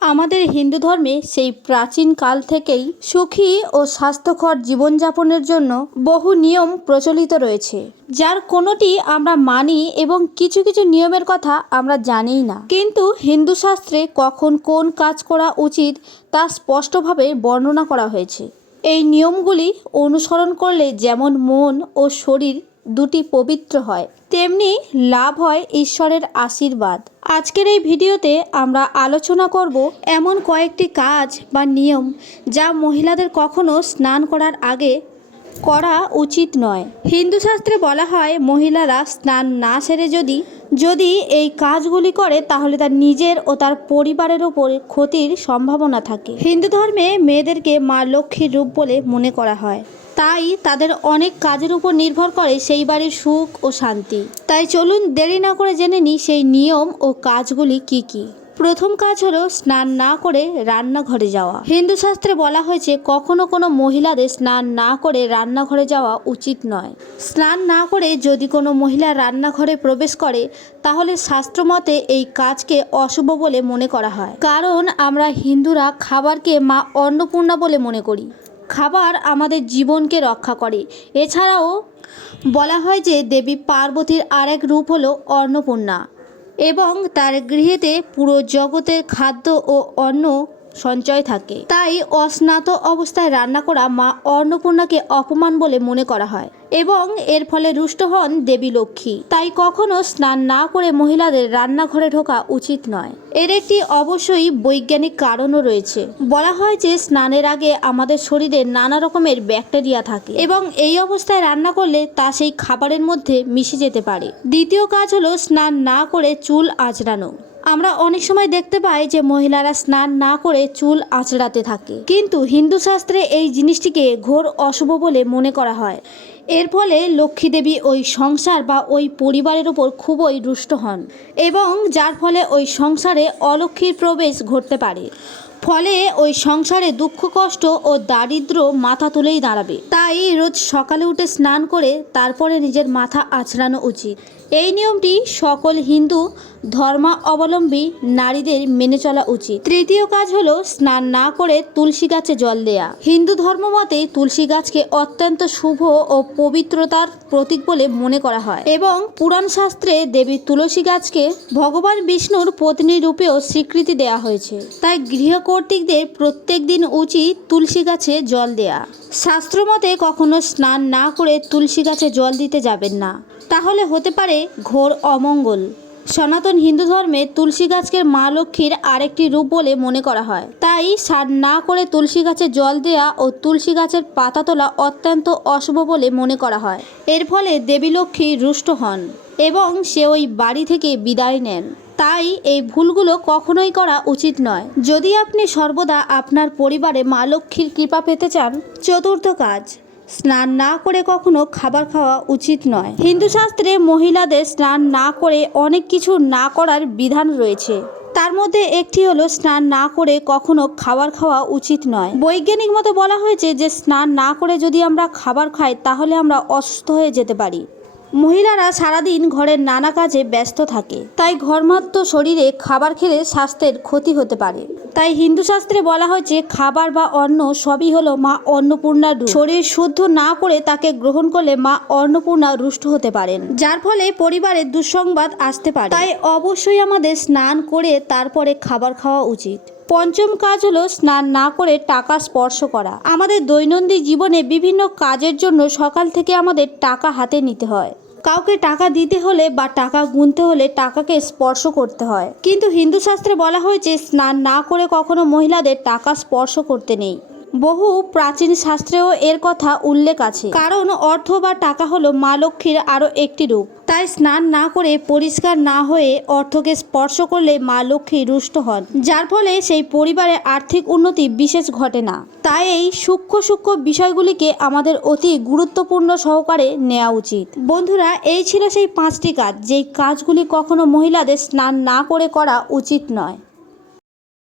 আমাদের হিন্দু ধর্মে সেই প্রাচীন কাল থেকেই সুখী ও স্বাস্থ্যকর জীবনযাপনের জন্য বহু নিয়ম প্রচলিত রয়েছে, যার কোনোটি আমরা মানি এবং কিছু কিছু নিয়মের কথা আমরা জানিই না। কিন্তু হিন্দু শাস্ত্রে কখন কোন কাজ করা উচিত তা স্পষ্টভাবে বর্ণনা করা হয়েছে। এই নিয়মগুলি অনুসরণ করলে যেমন মন ও শরীর দুটি পবিত্র হয়, তেমনি লাভ হয় ঈশ্বরের আশীর্বাদ। আজকের এই ভিডিওতে আমরা আলোচনা করব এমন কয়েকটি কাজ বা নিয়ম যা মহিলাদের কখনো স্নান করার আগে করা উচিত নয়। হিন্দু শাস্ত্রে বলা হয়, মহিলারা স্নান না সেরে যদি এই কাজগুলি করে তাহলে তার নিজের ও তার পরিবারের ওপর ক্ষতির সম্ভাবনা থাকে। হিন্দু ধর্মে মেয়েদেরকে মা লক্ষ্মীর রূপ বলে মনে করা হয়, তাই তাদের অনেক কাজের উপর নির্ভর করে সেই বাড়ির সুখ ও শান্তি। তাই চলুন দেরি না করে জেনে নিই সেই নিয়ম ও কাজগুলি কি কি। প্রথম কাজ হলো স্নান না করে রান্নাঘরে যাওয়া। হিন্দু শাস্ত্রে বলা হয়েছে কখনো কোনো মহিলাদের স্নান না করে রান্নাঘরে যাওয়া উচিত নয়। স্নান না করে যদি কোনো মহিলা রান্নাঘরে প্রবেশ করে তাহলে শাস্ত্রমতে এই কাজকে অশুভ বলে মনে করা হয়। কারণ আমরা হিন্দুরা খাবারকে মা অন্নপূর্ণা বলে মনে করি। খাবার আমাদের জীবনকে রক্ষা করে। এছাড়াও বলা হয় যে দেবী পার্বতীর আরেক রূপ হলো অন্নপূর্ণা এবং তার গৃহেতে পুরো জগতের খাদ্য ও অন্ন সঞ্চয় থাকে। তাই অস্নাত অবস্থায় রান্না করা মা অন্নপূর্ণাকে অপমান বলে মনে করা হয় এবং এর ফলে রুষ্ট হন দেবী লক্ষ্মী। তাই কখনো স্নান না করে মহিলাদের রান্নাঘরে ঢোকা উচিত নয়। এর একটি অবশ্যই বৈজ্ঞানিক কারণও রয়েছে। বলা হয় যে স্নানের আগে আমাদের শরীরে নানা রকমের ব্যাকটেরিয়া থাকে এবং এই অবস্থায় রান্না করলে তা সেই খাবারের মধ্যে মিশে যেতে পারে। দ্বিতীয় কাজ হলো স্নান না করে চুল আঁচড়ানো। আমরা অনেক সময় দেখতে পাই যে মহিলারা স্নান না করে চুল আঁচড়াতে থাকে, কিন্তু হিন্দু শাস্ত্রে এই জিনিসটিকে ঘোর অশুভ বলে মনে করা হয়। এর ফলে লক্ষ্মী দেবী ওই সংসার বা ওই পরিবারের ওপর খুবই রুষ্ট হন এবং যার ফলে ওই সংসারে অলক্ষ্মীর প্রবেশ ঘটতে পারে। ফলে ওই সংসারে দুঃখ কষ্ট ও দারিদ্র মাথা তুলেই দাঁড়াবে। তাই রোজ সকালে উঠে স্নান করে তারপরে নিজের মাথা আঁচড়ানো উচিত। এই নিয়মটি সকল হিন্দু ধর্মাবলম্বী নারীদের মেনে চলা উচিত। তৃতীয় কাজ হলো স্নান না করে তুলসী গাছে জল দেয়া। হিন্দু ধর্ম মতে তুলসী গাছকে অত্যন্ত শুভ ও পবিত্রতার প্রতীক বলে মনে করা হয় এবং পুরাণ শাস্ত্রে দেবী তুলসী গাছকে ভগবান বিষ্ণুর পত্নী রূপেও স্বীকৃতি দেওয়া হয়েছে। তাই গৃহকর্ত্রীদের প্রত্যেক দিন উচিত তুলসী গাছে জল দেয়া। শাস্ত্রমতে কখনো স্নান না করে তুলসী গাছে জল দিতে যাবেন না, তাহলে হতে পারে ঘোর অমঙ্গল। সনাতন হিন্দু ধর্মে তুলসী গাছকে মা লক্ষ্মীর আরেকটি রূপ বলে মনে করা হয়। তাই স্নান না করে তুলসী গাছে জল দেয়া ও তুলসী গাছের পাতা তোলা অত্যন্ত অশুভ বলে মনে করা হয়। এর ফলে দেবী লক্ষ্মী রুষ্ট হন এবং সে ওই বাড়ি থেকে বিদায় নেন। তাই এই ভুলগুলো কখনোই করা উচিত নয় যদি আপনি সর্বদা আপনার পরিবারে মা লক্ষ্মীর কৃপা পেতে চান। চতুর্থ কাজ, স্নান না করে কখনো খাবার খাওয়া উচিত নয়। হিন্দু শাস্ত্রে মহিলাদের স্নান না করে অনেক কিছু না করার বিধান রয়েছে। তার মধ্যে একটি হলো স্নান না করে কখনো খাবার খাওয়া উচিত নয়। বৈজ্ঞানিক মতে বলা হয়েছে যে স্নান না করে যদি আমরা খাবার খাই তাহলে আমরা অসুস্থ হয়ে যেতে পারি। মহিলারা সারাদিন ঘরের নানা কাজে ব্যস্ত থাকে, তাই ঘর্মাক্ত শরীরে খাবার খেলে স্বাস্থ্যের ক্ষতি হতে পারে। তাই হিন্দু শাস্ত্রে বলা হয়েছে খাবার বা অন্ন সবই হলো মা অন্নপূর্ণার রূপ। শরীর শুদ্ধ না করে তাকে গ্রহণ করলে মা অন্নপূর্ণা রুষ্ট হতে পারেন, যার ফলে পরিবারে দুঃসংবাদ আসতে পারে। তাই অবশ্যই আমাদের স্নান করে তারপরে খাবার খাওয়া উচিত। পঞ্চম কাজ হলো স্নান না করে টাকা স্পর্শ করা। আমাদের দৈনন্দিন জীবনে বিভিন্ন কাজের জন্য সকাল থেকে আমাদের টাকা হাতে নিতে হয়। কাউকে টাকা দিতে হলে বা টাকা গুনতে হলে টাকাকে স্পর্শ করতে হয়, কিন্তু হিন্দু শাস্ত্রে বলা হয়েছে স্নান না করে কখনো মহিলাদের টাকা স্পর্শ করতে নেই। বহু প্রাচীন শাস্ত্রেও এর কথা উল্লেখ আছে, কারণ অর্থ বা টাকা হলো মা লক্ষ্মীর আরও একটি রূপ। তাই স্নান না করে পরিষ্কার না হয়ে অর্থকে স্পর্শ করলে মা লক্ষ্মী রুষ্ট হন, যার ফলে সেই পরিবারের আর্থিক উন্নতি বিশেষ ঘটে না। তাই এই সূক্ষ্ম বিষয়গুলিকে আমাদের অতি গুরুত্বপূর্ণ সহকারে নেওয়া উচিত। বন্ধুরা, এই ছিল সেই 5টি কাজ যেই কাজগুলি কখনো মহিলাদের স্নান না করে করা উচিত নয়।